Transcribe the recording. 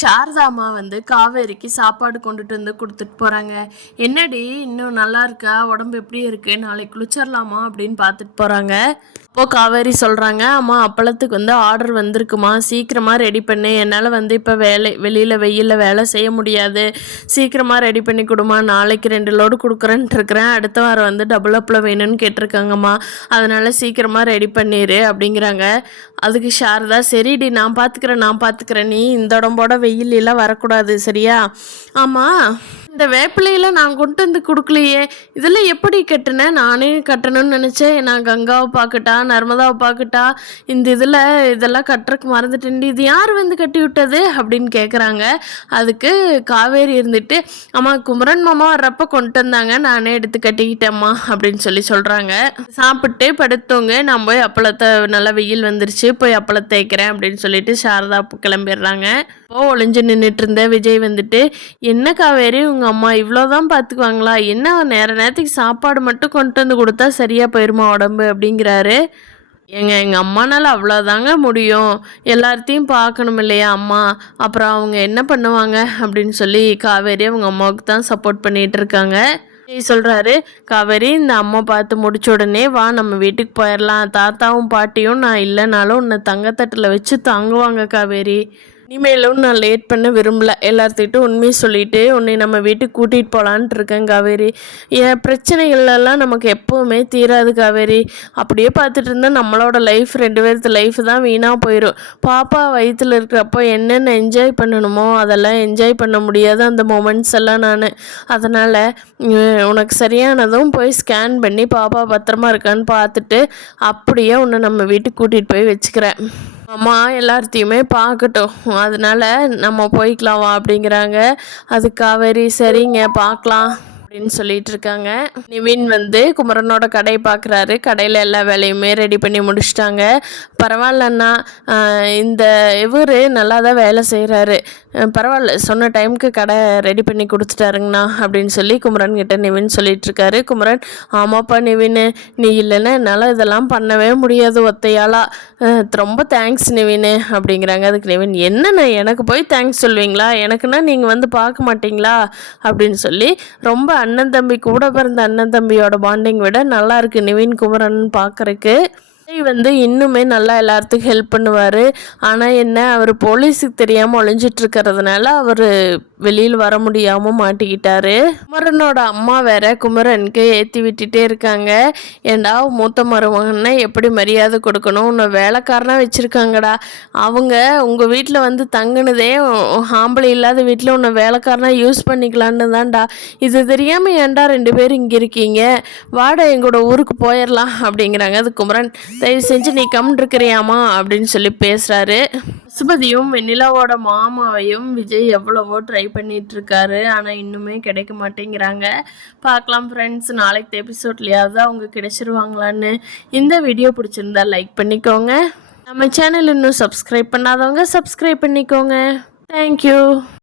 சாரதா அம்மா காவேரிக்கு சாப்பாடு கொண்டுட்டு வந்து கொடுத்துட்டு போகிறாங்க. என்னடி இன்னும் நல்லா இருக்கா, உடம்பு எப்படி இருக்கு, நாளைக்கு குளிச்சிடலாமா அப்படின்னு பார்த்துட்டு போகிறாங்க. அப்போது காவேரி சொல்கிறாங்க, அம்மா அப்பளத்துக்கு ஆர்டர் வந்திருக்குமா, சீக்கிரமாக ரெடி பண்ணு, என்னால் இப்போ வெளியில் வெயிலில் வேலை செய்ய முடியாது, சீக்கிரமாக ரெடி பண்ணி கொடுமா, நாளைக்கு 2 லோடு கொடுக்குறேன்ட்டு இருக்கிறேன், அடுத்த வாரம் டபுள் அப்பளம் வேணும்னு கேட்டிருக்காங்கம்மா, அதனால் சீக்கிரமாக ரெடி பண்ணிடு அப்படிங்கிறாங்க. அதுக்கு சாரதா, சரிடி நான் பார்த்துக்கிறேன், நீ இந்த உடம்போட வெயிலெல்லாம் வரக்கூடாது சரியா? ஆமாம், இந்த வேப்பிலையில் நான் கொண்டு வந்து கொடுக்கலையே, இதெல்லாம் எப்படி கட்டினேன், நானே கட்டணும்னு நினச்சேன், நான் கங்காவை பார்க்கட்டா நர்மதாவை பார்க்கட்டா, இதெல்லாம் கட்டுறக்கு மறந்துட்டேன், இது யார் கட்டி விட்டது அப்படின்னு கேட்குறாங்க. அதுக்கு காவேரி இருந்துட்டு, அம்மா குமரன் மாமா வர்றப்ப கொண்டு வந்தாங்க, நானே எடுத்து கட்டிக்கிட்டேம்மா அப்படின்னு சொல்கிறாங்க. சாப்பிட்டு படுத்தவங்க, நான் போய் அப்பளத்தை, நல்லா வெயில் வந்துருச்சு, போய் அப்பளத்தை தேய்க்கிறேன் அப்படின்னு சொல்லிட்டு சாரதா கிளம்பிடுறாங்க. இப்போ ஒளிஞ்சு நின்றுட்டு இருந்த விஜய் என்ன காவேரி உங்கள் அம்மா இவ்வளோதான் பார்த்துக்குவாங்களா, என்ன நேரத்துக்கு சாப்பாடு மட்டும் கொண்டு வந்து கொடுத்தா சரியாக போயிருமா உடம்பு அப்படிங்கிறாரு. எங்கள் அம்மானால அவ்வளோதாங்க முடியும், எல்லாத்தையும் பார்க்கணும் இல்லையா அம்மா, அப்புறம் அவங்க என்ன பண்ணுவாங்க அப்படின்னு சொல்லி காவேரி அவங்க அம்மாவுக்கு தான் சப்போர்ட் பண்ணிகிட்டு இருக்காங்க. சொல்கிறாரு, காவேரி இந்த அம்மா பார்த்து முடிச்ச உடனே வா நம்ம வீட்டுக்கு போயிடலாம், தாத்தாவும் பாட்டியும் நான் இல்லைனாலும் உன்னை தங்கத்தட்டில் வச்சு தாங்குவாங்க காவேரி, இனிமேலும் நான் லேட் பண்ண விரும்பல, எல்லார்த்திட்டும் உண்மையை சொல்லிவிட்டு உன்னை நம்ம வீட்டுக்கு கூட்டிகிட்டு போகலான்ட்டு இருக்கேன் காவேரி, என் பிரச்சனைகள்லாம் நமக்கு எப்போவுமே தீராது காவேரி, அப்படியே பார்த்துட்டு இருந்தால் நம்மளோட லைஃப் 2 பேர்த்து லைஃப் தான் வீணாக போயிடும், பாப்பா வயிற்றில் இருக்கிறப்போ என்னென்ன என்ஜாய் பண்ணணுமோ அதெல்லாம் என்ஜாய் பண்ண முடியாது அந்த மொமெண்ட்ஸ் எல்லாம் நான், அதனால் உனக்கு சரியானதும் போய் ஸ்கேன் பண்ணி பாப்பா பத்திரமா இருக்கான்னு பார்த்துட்டு அப்படியே உன்னை நம்ம வீட்டுக்கு கூட்டிகிட்டு போய் வச்சுக்கிறேன், அம்மா எல்லாத்தையுமே பார்க்கட்டும், அதனால நம்ம போய்க்கலாம் வா அப்படிங்கிறாங்க. அது காவேரி சரிங்க பார்க்கலாம் அப்படின்னு சொல்லிட்டு இருக்காங்க. நிவின் குமரனோட கடையை பார்க்குறாரு, கடையில் எல்லா வேலையுமே ரெடி பண்ணி முடிச்சிட்டாங்க. பரவாயில்லண்ணா, இந்த இவர் நல்லா தான் வேலை செய்கிறாரு, பரவாயில்ல சொன்ன டைமுக்கு கடை ரெடி பண்ணி கொடுத்துட்டாருங்கண்ணா அப்படின்னு சொல்லி குமரன் கிட்ட நிவின் சொல்லிட்டு இருக்காரு. குமரன், ஆமாப்பா நிவின், நீ இல்லைன்னா என்னால் இதெல்லாம் பண்ணவே முடியாது ஒத்தையாளா, ரொம்ப தேங்க்ஸ் நிவின் அப்படிங்கிறாங்க. அதுக்கு நிவின், என்னண்ணா எனக்கு போய் தேங்க்ஸ் சொல்வீங்களா, எனக்குன்னா நீங்கள் பார்க்க மாட்டிங்களா அப்படின்னு சொல்லி ரொம்ப அண்ணன் தம்பி, கூட பிறந்த அண்ணன் தம்பியோட பாண்டிங் விட நல்லா இருக்கு நிவின் குமரன் பார்க்கறக்கு. இன்னுமே நல்லா எல்லாத்துக்கும் ஹெல்ப் பண்ணுவார், ஆனால் என்ன அவர் போலீஸுக்கு தெரியாமல் ஒளிஞ்சிட்டு இருக்கிறதுனால அவர் வெளியில் வர முடியாமல் மாட்டிக்கிட்டாரு. குமரனோட அம்மா வேற குமரனுக்கு ஏற்றி விட்டுட்டே இருக்காங்க. ஏண்டா மூத்த மருமகன்னா எப்படி மரியாதை கொடுக்கணும், உன்னை வேலைக்காரனாக வச்சுருக்காங்கடா, அவங்க உங்கள் வீட்டில் தங்குனதே ஆம்பளை இல்லாத வீட்டில் உன்னை வேலைக்காரனாக யூஸ் பண்ணிக்கலான்னு தான்டா, இது தெரியாமல் ஏன்டா 2 பேர் இங்கே இருக்கீங்க, வாடா எங்களோட ஊருக்கு போயிடலாம் அப்படிங்கிறாங்க. அது குமரன், தயவு செஞ்சு நீ கம்முன்னு இருக்கிறியாமா அப்படின்னு சொல்லி பேசுகிறாரு. பசுபதியும் வெண்ணிலாவோட மாமாவையும் விஜய் எவ்வளவோ ட்ரை பண்ணிட்டு இருக்காரு, ஆனால் இன்னுமே கிடைக்க மாட்டேங்கிறாங்க. பார்க்கலாம் ஃப்ரெண்ட்ஸ், நாளைக்கு எபிசோட்லையாவது அவங்க கிடைச்சிருவாங்களான்னு. இந்த வீடியோ பிடிச்சிருந்தா லைக் பண்ணிக்கோங்க, நம்ம சேனல் இன்னும் சப்ஸ்கிரைப் பண்ணாதவங்க சப்ஸ்கிரைப் பண்ணிக்கோங்க. தேங்க்யூ.